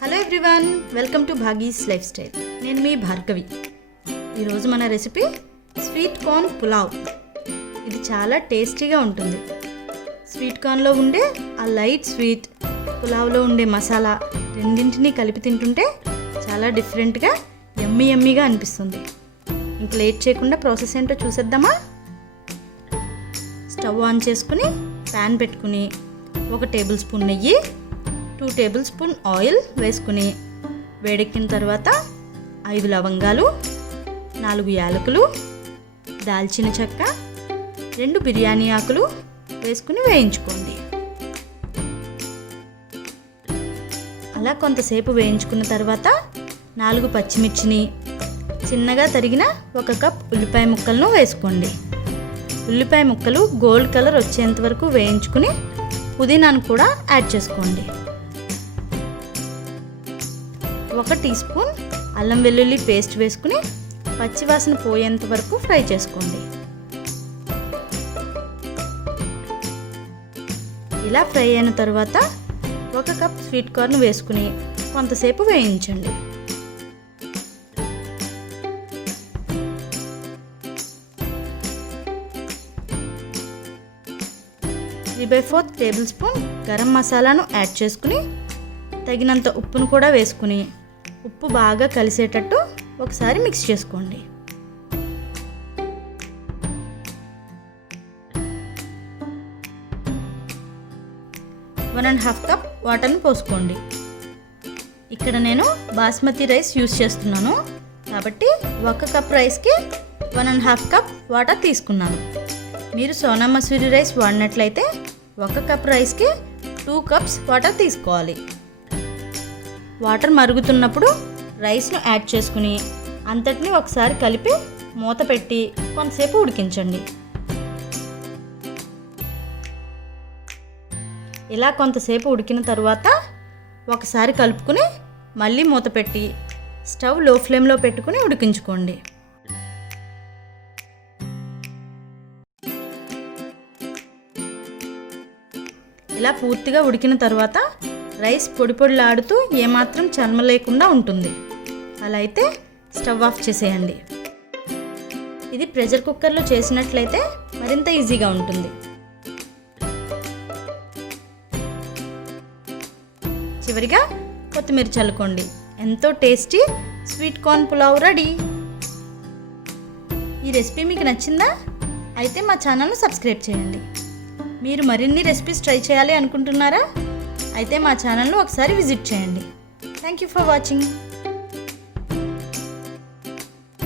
Hello everyone, welcome to Bhagi's lifestyle. నేను మీ భార్గవి. ఈరోజు మన రెసిపీ స్వీట్ కార్న్ పులావ్. ఇది చాలా టేస్టీగా ఉంటుంది. స్వీట్ కార్న్లో ఉండే ఆ లైట్ స్వీట్, పులావ్లో ఉండే మసాలా రెండింటినీ కలిపి తింటుంటే చాలా డిఫరెంట్గా యమ్మీగా అనిపిస్తుంది. ఇంక లేట్ చేయకుండా ప్రాసెస్ ఏంటో చూసేద్దామా? స్టవ్ ఆన్ చేసుకుని ప్యాన్ పెట్టుకుని 1 టేబుల్ స్పూన్ నెయ్యి, 2 టేబుల్ స్పూన్ ఆయిల్ వేసుకుని వేడెక్కిన తర్వాత 5 లవంగాలు, 4 యాలకులు, దాల్చిన చెక్క, 2 బిర్యానీ ఆకులు వేసుకుని వేయించుకోండి. అలా కొంతసేపు వేయించుకున్న తర్వాత 4 పచ్చిమిర్చిని, చిన్నగా తరిగిన 1 కప్ ఉల్లిపాయ ముక్కలను వేసుకోండి. ఉల్లిపాయ ముక్కలు గోల్డ్ కలర్ వచ్చేంత వరకు వేయించుకుని పుదీనాను కూడా యాడ్ చేసుకోండి. 1 టీ స్పూన్ అల్లం వెల్లుల్లి పేస్ట్ వేసుకుని పచ్చివాసన పోయేంత వరకు ఫ్రై చేసుకోండి. ఇలా ఫ్రై అయిన తర్వాత 1 కప్ స్వీట్ కార్న్ వేసుకుని కొంతసేపు వేయించండి. త్రీ బై 4 టేబుల్ స్పూన్ గరం మసాలాను యాడ్ చేసుకుని తగినంత ఉప్పును కూడా వేసుకుని ఉప్పు బాగా కలిసేటట్టు ఒకసారి మిక్స్ చేసుకోండి. వన్ అండ్ హాఫ్ కప్ వాటర్ని పోసుకోండి. ఇక్కడ నేను బాస్మతి రైస్ యూస్ చేస్తున్నాను కాబట్టి 1 కప్ రైస్కి 1.5 కప్ వాటర్ తీసుకున్నాను. మీరు సోనా మసూరి రైస్ వాడినట్లయితే 1 కప్ రైస్కి 2 కప్స్ వాటర్ తీసుకోవాలి. వాటర్ మరుగుతున్నప్పుడు రైస్ను యాడ్ చేసుకుని అంతటిని ఒకసారి కలిపి మూత పెట్టి కొంతసేపు ఉడికించండి. ఇలా కొంతసేపు ఉడికిన తర్వాత ఒకసారి కలుపుకుని మళ్ళీ మూత పెట్టి స్టవ్ లో ఫ్లేమ్లో పెట్టుకుని ఉడికించుకోండి. ఇలా పూర్తిగా ఉడికిన తర్వాత రైస్ పొడి పొడిలాడుతూ ఏమాత్రం చల్మ లేకుండా ఉంటుంది. అలా అయితే స్టవ్ ఆఫ్ చేసేయండి. ఇది ప్రెషర్ కుక్కర్లో చేసినట్లయితే మరింత ఈజీగా ఉంటుంది. చివరిగా కొత్తిమీర చల్లుకోండి. ఎంతో tasty sweet corn pulao ready. ఈ రెసిపీ మీకు నచ్చిందా? అయితే మా ఛానల్ను సబ్స్క్రైబ్ చేయండి. మీరు మరిన్ని రెసిపీస్ ట్రై చేయాలి అనుకుంటున్నారా? అయితే మా ఛానల్ను ఒకసారి విజిట్ చేయండి. Thank you for watching.